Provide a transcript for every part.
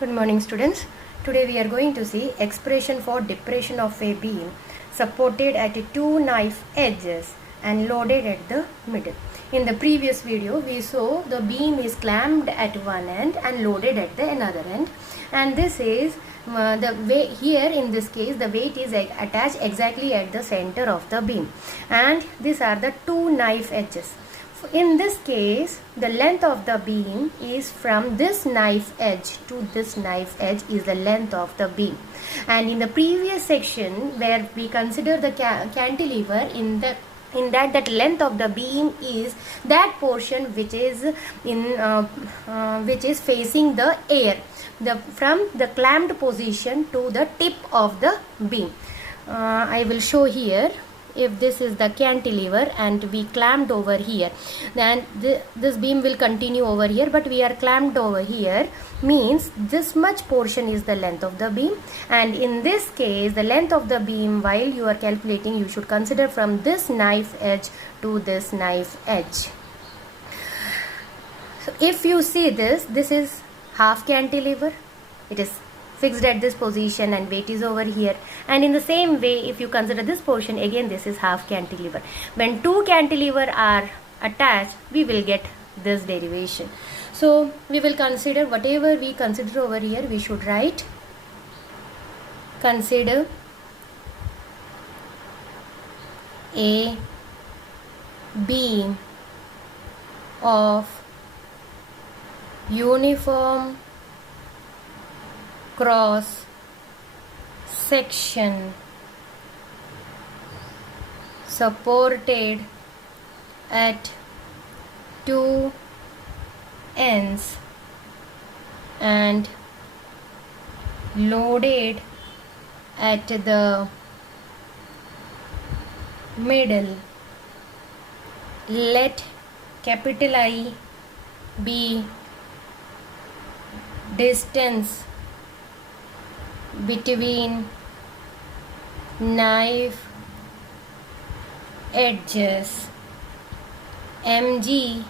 Good morning, students. Today we are going to see expression for depression of a beam supported at two knife edges and loaded at the middle. In the previous video we saw the beam is clamped at one end and loaded at the another end, and this is the way. Here in this case the weight is attached exactly at the center of the beam, and these are the two knife edges. In this case, the length of the beam is from this knife edge to this knife edge is the length of the beam. And in the previous section where we consider the cantilever, in that length of the beam is that portion which is facing the air, from the clamped position to the tip of the beam. I will show here. If this is the cantilever and we clamped over here, then this beam will continue over here, but we are clamped over here, means this much portion is the length of the beam. And in this case, the length of the beam, while you are calculating, you should consider from this knife edge to this knife edge. So if you see this is half cantilever. It is fixed at this position and weight is over here. And in the same way, if you consider this portion, again this is half cantilever. When two cantilever are attached, we will get this derivation. So we will consider whatever we consider over here, we should write. Consider a beam of uniform cross section supported at two ends and loaded at the middle. Let capital I be distance between knife edges. mg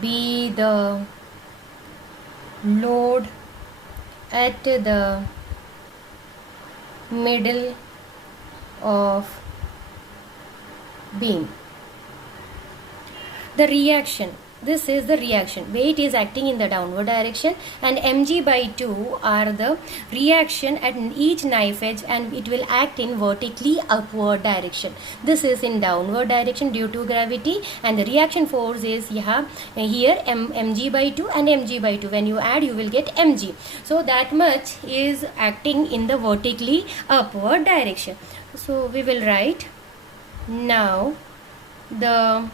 be the load at the middle of beam. The reaction. This is the reaction. Weight is acting in the downward direction, and mg by 2 are the reaction at each knife edge, and it will act in vertically upward direction. This is in downward direction due to gravity, and the reaction force is here mg by 2 and mg by 2. When you add, you will get mg. So that much is acting in the vertically upward direction. So we will write now the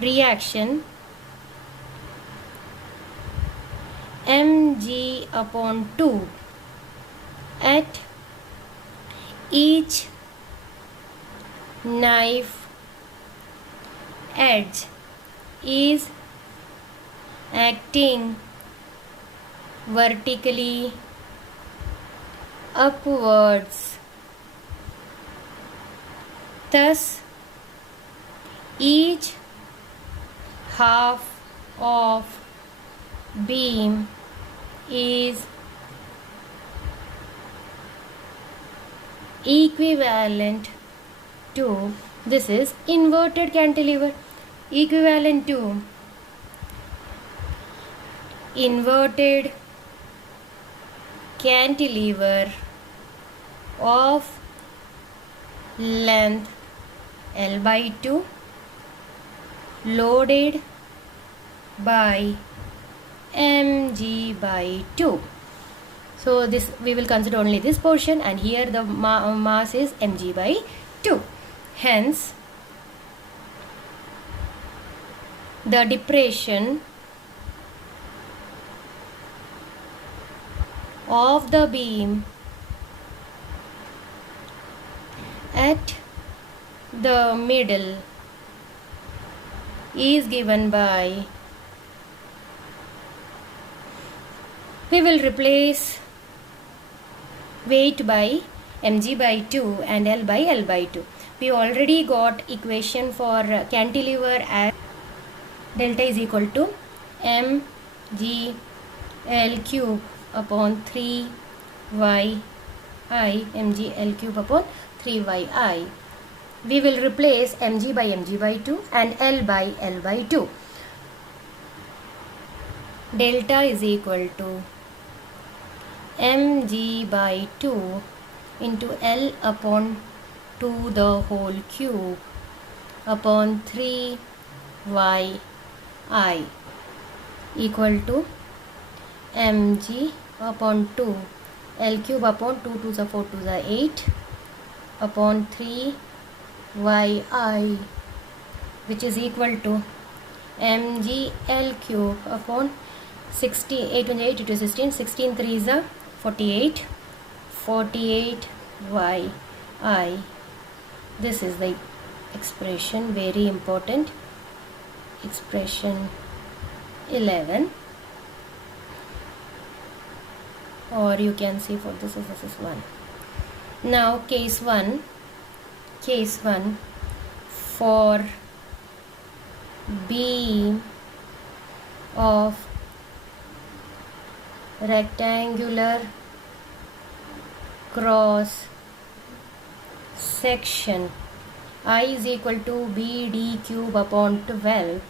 reaction mg upon 2 at each knife edge is acting vertically upwards. Thus, each half of beam is equivalent to, this is inverted cantilever, equivalent to inverted cantilever of length L by 2 loaded by mg by 2. So this we will consider only this portion, and here the mass is mg by 2. Hence the depression of the beam at the middle is given by, we will replace weight by mg by 2 and L by 2. We already got equation for cantilever as delta is equal to mgl cube upon 3yi mgl cube upon 3yi. We will replace mg by 2 and L by 2. Delta is equal to mg by 2 into L upon 2 the whole cube upon 3yi equal to mg upon 2 L cube upon 2 to the 4 to the 8 upon 3yi, which is equal to mg L cube upon 8 and 8 to 16, 16 3 is a 48, 48yi. This is the expression, very important, expression 11, or you can see for this is 1. Now case 1 for beam of rectangular cross section I is equal to BD cube upon 12.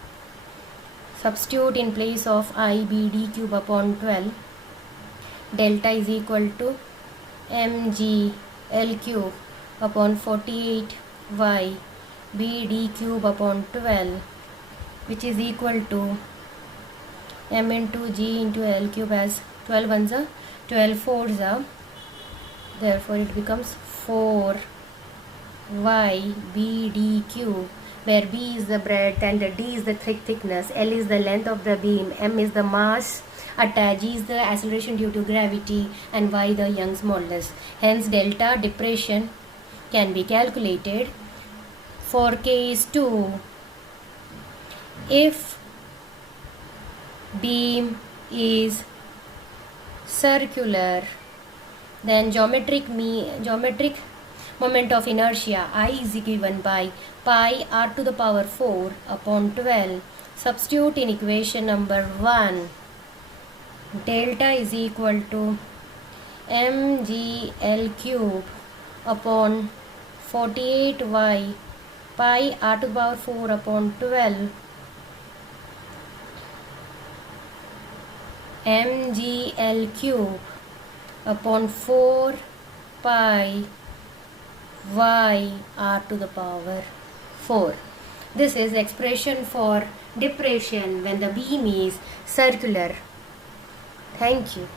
Substitute in place of I BD cube upon 12. Delta is equal to mg L cube upon 48y BD cube upon 12, which is equal to m into g into L cube, as 12 ones are 12 fours are, therefore it becomes 4y BD cube, where B is the breadth and the D is the thickness, L is the length of the beam, M is the mass attached, G is the acceleration due to gravity, and Y the Young's modulus. Hence delta depression can be calculated. For case 2, if beam is circular, then geometric moment of inertia I is given by pi r to the power 4 upon 12. Substitute in equation number 1. Delta is equal to mgl cube upon 48y pi r to the power 4 upon 12 mgl cube upon 4 pi y r to the power 4. This is expression for depression when the beam is circular. Thank you.